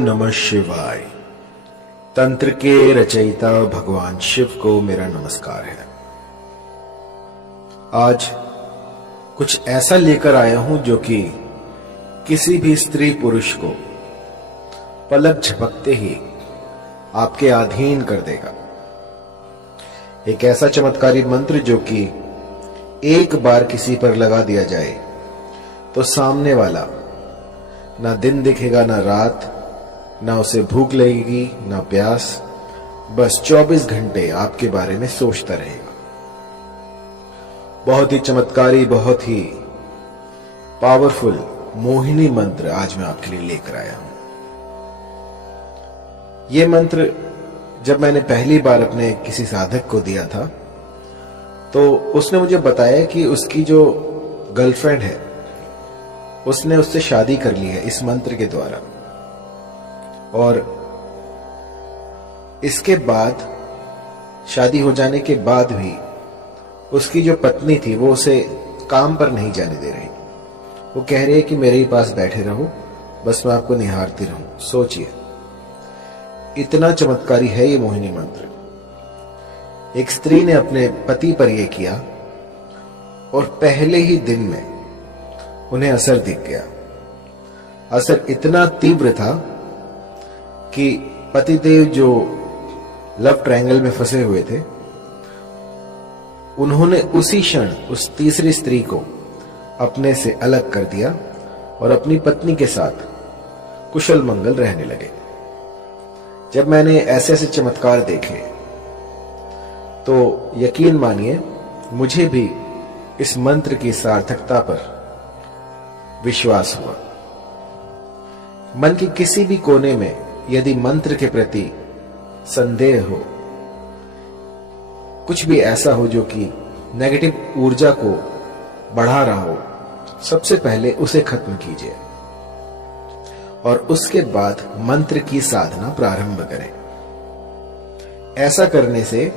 नमः शिवाय। तंत्र के रचयिता भगवान शिव को मेरा नमस्कार है। आज कुछ ऐसा लेकर आया हूं जो कि किसी भी स्त्री पुरुष को पलक झपकते ही आपके अधीन कर देगा। एक ऐसा चमत्कारी मंत्र जो कि एक बार किसी पर लगा दिया जाए तो सामने वाला ना दिन दिखेगा ना रात, ना उसे भूख लगेगी ना प्यास, बस 24 घंटे आपके बारे में सोचता रहेगा। बहुत ही चमत्कारी, बहुत ही पावरफुल मोहिनी मंत्र आज मैं आपके लिए लेकर आया हूं। यह मंत्र जब मैंने पहली बार अपने किसी साधक को दिया था तो उसने मुझे बताया कि उसकी जो गर्लफ्रेंड है उसने उससे शादी कर ली है इस मंत्र के द्वारा, और इसके बाद शादी हो जाने के बाद भी उसकी जो पत्नी थी वो उसे काम पर नहीं जाने दे रही। वो कह रही है कि मेरे ही पास बैठे रहो, बस मैं आपको निहारती रहूं। सोचिए, इतना चमत्कारी है ये मोहिनी मंत्र। एक स्त्री ने अपने पति पर यह किया और पहले ही दिन में उन्हें असर दिख गया। असर इतना तीव्र था कि पतिदेव जो लव ट्रायंगल में फंसे हुए थे, उन्होंने उसी क्षण उस तीसरी स्त्री को अपने से अलग कर दिया और अपनी पत्नी के साथ कुशल मंगल रहने लगे। जब मैंने ऐसे ऐसे चमत्कार देखे तो यकीन मानिए मुझे भी इस मंत्र की सार्थकता पर विश्वास हुआ। मन के किसी भी कोने में यदि मंत्र के प्रति संदेह हो, कुछ भी ऐसा हो जो कि नेगेटिव ऊर्जा को बढ़ा रहा हो, सबसे पहले उसे खत्म कीजिए और उसके बाद मंत्र की साधना प्रारंभ करें। ऐसा करने से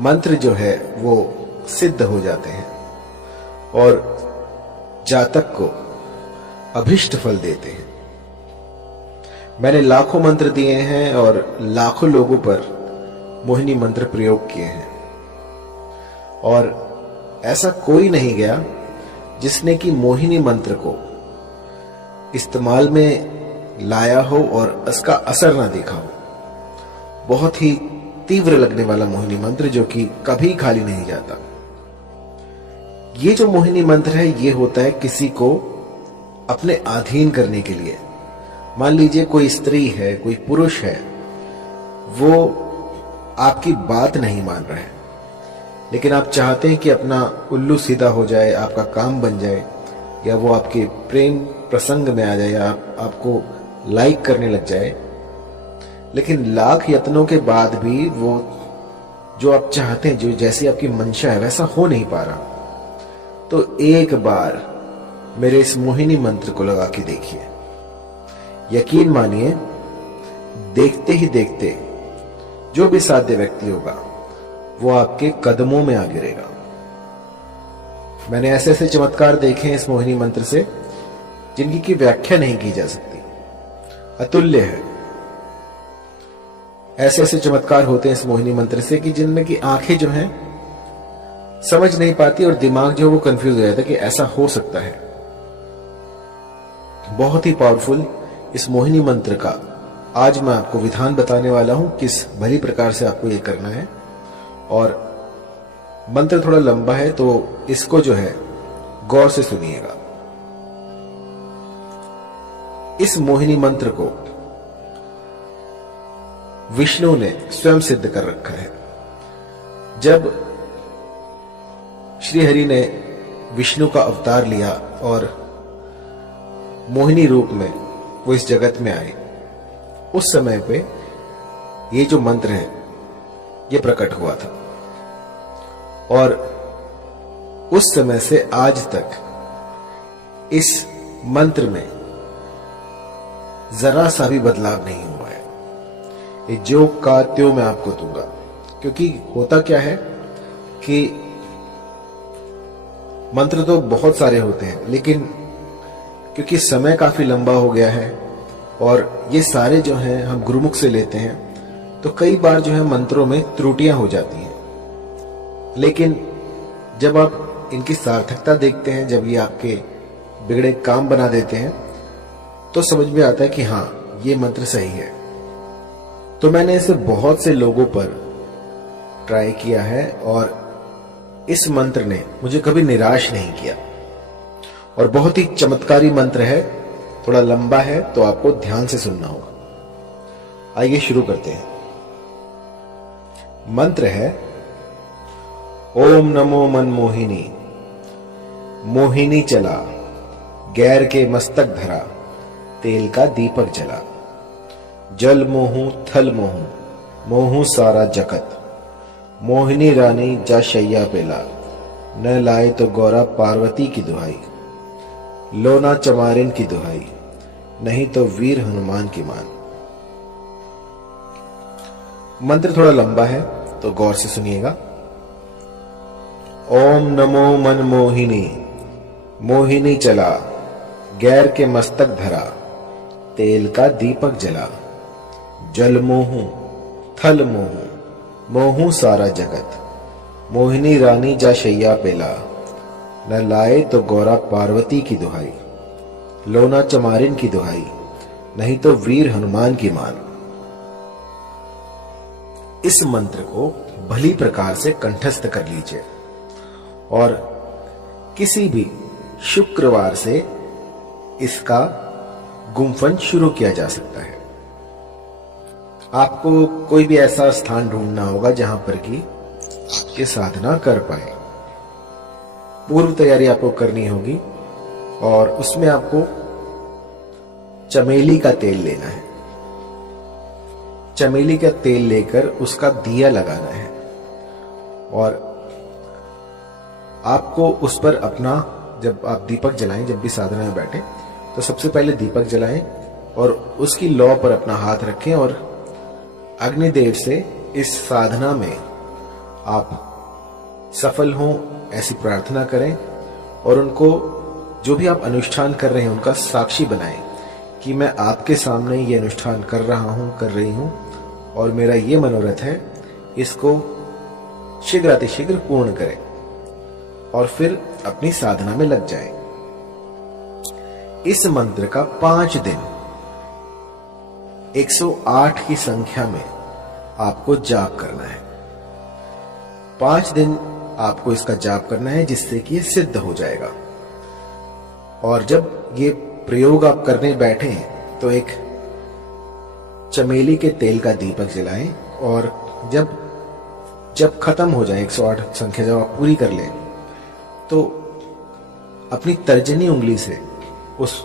मंत्र जो है वो सिद्ध हो जाते हैं और जातक को अभिष्ट फल देते हैं। मैंने लाखों मंत्र दिए हैं और लाखों लोगों पर मोहिनी मंत्र प्रयोग किए हैं, और ऐसा कोई नहीं गया जिसने कि मोहिनी मंत्र को इस्तेमाल में लाया हो और उसका असर ना देखा हो। बहुत ही तीव्र लगने वाला मोहिनी मंत्र जो कि कभी खाली नहीं जाता। ये जो मोहिनी मंत्र है ये होता है किसी को अपने अधीन करने के लिए। मान लीजिए कोई स्त्री है, कोई पुरुष है, वो आपकी बात नहीं मान रहा है, लेकिन आप चाहते हैं कि अपना उल्लू सीधा हो जाए, आपका काम बन जाए, या वो आपके प्रेम प्रसंग में आ जाए, या आपको लाइक करने लग जाए, लेकिन लाख यत्नों के बाद भी वो जो आप चाहते हैं, जो जैसी आपकी मंशा है वैसा हो नहीं पा रहा। तो एक बार मेरे इस मोहिनी मंत्र को लगा के देखिए। यकीन मानिए, देखते ही देखते जो भी साध्य व्यक्ति होगा वो आपके कदमों में आ गिरेगा। मैंने ऐसे ऐसे चमत्कार देखे हैं इस मोहिनी मंत्र से जिनकी की व्याख्या नहीं की जा सकती, अतुल्य है। ऐसे ऐसे चमत्कार होते हैं इस मोहिनी मंत्र से कि जिनमें की आंखें जो हैं समझ नहीं पाती और दिमाग जो वो कंफ्यूज हो जाता है कि ऐसा हो सकता है। बहुत ही पावरफुल इस मोहिनी मंत्र का आज मैं आपको विधान बताने वाला हूं, किस भली प्रकार से आपको ये करना है। और मंत्र थोड़ा लंबा है तो इसको जो है गौर से सुनिएगा। इस मोहिनी मंत्र को विष्णु ने स्वयं सिद्ध कर रखा है। जब श्री हरि ने विष्णु का अवतार लिया और मोहिनी रूप में वो इस जगत में आए, उस समय पे ये जो मंत्र है ये प्रकट हुआ था, और उस समय से आज तक इस मंत्र में जरा सा भी बदलाव नहीं हुआ है। ये जो का त्यों मैं आपको दूंगा, क्योंकि होता क्या है कि मंत्र तो बहुत सारे होते हैं, लेकिन क्योंकि समय काफी लंबा हो गया है और ये सारे जो हैं हम गुरुमुख से लेते हैं, तो कई बार जो है मंत्रों में त्रुटियां हो जाती हैं। लेकिन जब आप इनकी सार्थकता देखते हैं, जब ये आपके बिगड़े काम बना देते हैं, तो समझ में आता है कि हाँ, ये मंत्र सही है। तो मैंने इसे बहुत से लोगों पर ट्राई किया है और इस मंत्र ने मुझे कभी निराश नहीं किया और बहुत ही चमत्कारी मंत्र है। थोड़ा लंबा है तो आपको ध्यान से सुनना होगा। आइए शुरू करते हैं। मंत्र है ओम नमो मनमोहिनी, मोहिनी चला, गैर के मस्तक धरा, तेल का दीपक जला, जल मोहू थल मोहू, मोहू सारा जगत, मोहिनी रानी जा शैया पेला, न लाए तो गौरा पार्वती की दुहाई, लोना चमारिन की दुहाई, नहीं तो वीर हनुमान की मान। मंत्र थोड़ा लंबा है तो गौर से सुनिएगा। ओम नमो मनमोहिनी, मोहिनी चला, गैर के मस्तक धरा, तेल का दीपक जला, जल मोहू थल मोहू, मोहू सारा जगत, मोहिनी रानी जा शैया पेला, न लाए तो गौरा पार्वती की दुहाई, लोना चमारिन की दुहाई, नहीं तो वीर हनुमान की मान। इस मंत्र को भली प्रकार से कंठस्थ कर लीजिए और किसी भी शुक्रवार से इसका गुम्फन शुरू किया जा सकता है। आपको कोई भी ऐसा स्थान ढूंढना होगा जहां पर कि ये साधना कर पाए। पूर्व तैयारी आपको करनी होगी और उसमें आपको चमेली का तेल लेना है। चमेली का तेल लेकर उसका दिया लगाना है और आपको उस पर अपना, जब आप दीपक जलाएं, जब भी साधना में बैठे तो सबसे पहले दीपक जलाएं और उसकी लौ पर अपना हाथ रखें और अग्निदेव से इस साधना में आप सफल हों ऐसी प्रार्थना करें और उनको, जो भी आप अनुष्ठान कर रहे हैं, उनका साक्षी बनाएं कि मैं आपके सामने ये अनुष्ठान कर रहा हूं, कर रही हूं और मेरा ये मनोरथ है, इसको शीघ्रातिशीघ्र पूर्ण करें और फिर अपनी साधना में लग जाएं। इस मंत्र का 5 दिन 108 की संख्या में आपको जाप करना है। 5 दिन आपको इसका जाप करना है, जिससे कि ये सिद्ध हो जाएगा। और जब ये प्रयोग आप करने बैठे हैं तो एक चमेली के तेल का दीपक जलाएं और जब खत्म हो जाए 108 संख्या जब आप पूरी कर लें तो अपनी तर्जनी उंगली से उस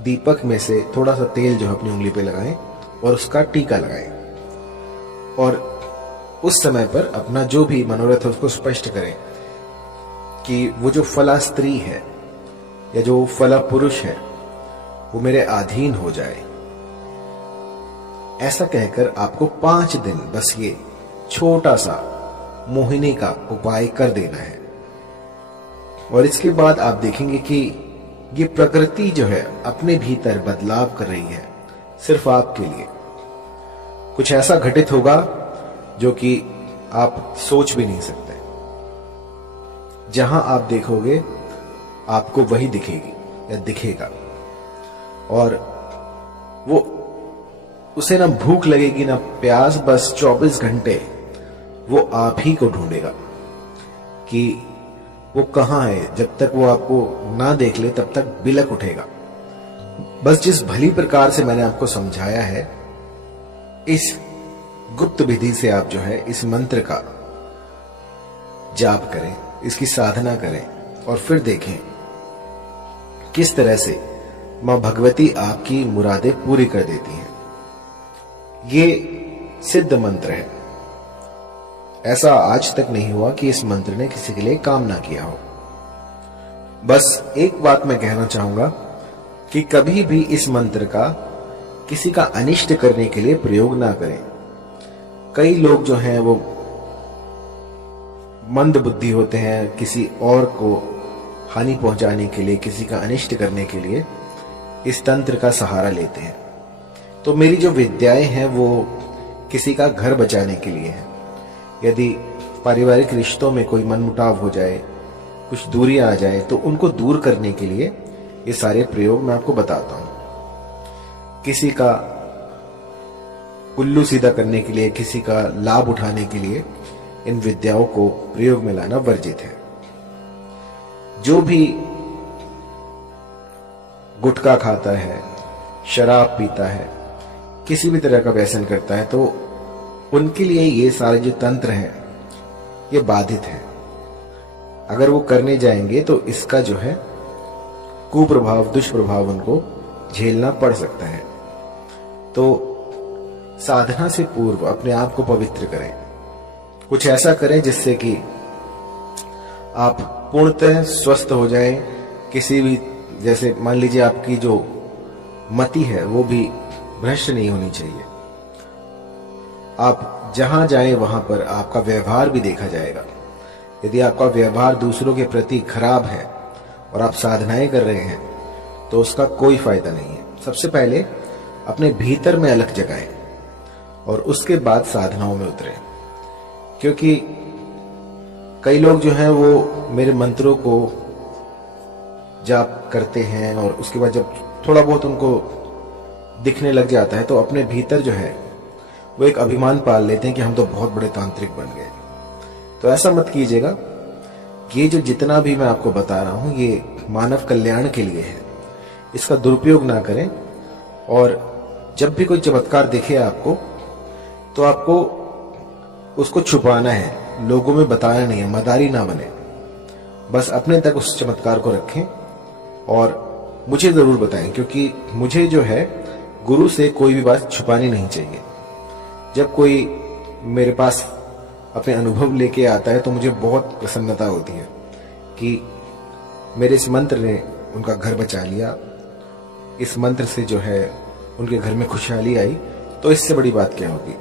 दीपक में से थोड़ा सा तेल जो है अपनी उंगली पे लगाएं और उसका टीका लगाएं और उस समय पर अपना जो भी मनोरथ है उसको स्पष्ट करें कि वो जो फला स्त्री है या जो फला पुरुष है वो मेरे अधीन हो जाए। ऐसा कहकर आपको 5 दिन बस ये छोटा सा मोहिनी का उपाय कर देना है और इसके बाद आप देखेंगे कि ये प्रकृति जो है अपने भीतर बदलाव कर रही है सिर्फ आपके लिए। कुछ ऐसा घटित होगा जो कि आप सोच भी नहीं सकते। जहां आप देखोगे आपको वही दिखेगी या दिखेगा और वो, उसे ना भूख लगेगी ना प्यास, बस 24 घंटे वो आप ही को ढूंढेगा कि वो कहां है। जब तक वो आपको ना देख ले तब तक बिलक उठेगा। बस जिस भली प्रकार से मैंने आपको समझाया है, इस गुप्त विधि से आप जो है इस मंत्र का जाप करें, इसकी साधना करें और फिर देखें किस तरह से मां भगवती आपकी मुरादें पूरी कर देती हैं। ये सिद्ध मंत्र है। ऐसा आज तक नहीं हुआ कि इस मंत्र ने किसी के लिए काम ना किया हो। बस एक बात मैं कहना चाहूंगा कि कभी भी इस मंत्र का किसी का अनिष्ट करने के लिए प्रयोग ना करें। कई लोग जो हैं वो मंद बुद्धि होते हैं, किसी और को हानि पहुंचाने के लिए, किसी का अनिष्ट करने के लिए इस तंत्र का सहारा लेते हैं। तो मेरी जो विद्याएं हैं वो किसी का घर बचाने के लिए है। यदि पारिवारिक रिश्तों में कोई मनमुटाव हो जाए, कुछ दूरी आ जाए, तो उनको दूर करने के लिए ये सारे प्रयोग मैं आपको बताता हूं। किसी का उल्लू सीधा करने के लिए, किसी का लाभ उठाने के लिए इन विद्याओं को प्रयोग में लाना वर्जित है। जो भी गुटखा खाता है, शराब पीता है, किसी भी तरह का व्यसन करता है, तो उनके लिए ये सारे जो तंत्र हैं ये बाधित है। अगर वो करने जाएंगे तो इसका जो है कुप्रभाव, दुष्प्रभाव उनको झेलना पड़ सकता है। तो साधना से पूर्व अपने आप को पवित्र करें, कुछ ऐसा करें जिससे कि आप पूर्णतः स्वस्थ हो जाएं। किसी भी, जैसे मान लीजिए आपकी जो मति है वो भी भ्रष्ट नहीं होनी चाहिए। आप जहां जाएं वहां पर आपका व्यवहार भी देखा जाएगा। यदि आपका व्यवहार दूसरों के प्रति खराब है और आप साधनाएं कर रहे हैं तो उसका कोई फायदा नहीं है। सबसे पहले अपने भीतर में अलख जगाएं और उसके बाद साधनाओं में उतरें। क्योंकि कई लोग जो हैं वो मेरे मंत्रों को जाप करते हैं और उसके बाद जब थोड़ा बहुत उनको दिखने लग जाता है तो अपने भीतर जो है वो एक अभिमान पाल लेते हैं कि हम तो बहुत बड़े तांत्रिक बन गए। तो ऐसा मत कीजिएगा। ये जो जितना भी मैं आपको बता रहा हूं ये मानव कल्याण के लिए है, इसका दुरुपयोग ना करें। और जब भी कोई चमत्कार दिखे आपको तो आपको उसको छुपाना है, लोगों में बताना नहीं है, मदारी ना बने। बस अपने तक उस चमत्कार को रखें और मुझे जरूर बताएं, क्योंकि मुझे जो है गुरु से कोई भी बात छुपानी नहीं चाहिए। जब कोई मेरे पास अपने अनुभव लेके आता है तो मुझे बहुत प्रसन्नता होती है कि मेरे इस मंत्र ने उनका घर बचा लिया, इस मंत्र से जो है उनके घर में खुशहाली आई। तो इससे बड़ी बात क्या होगी।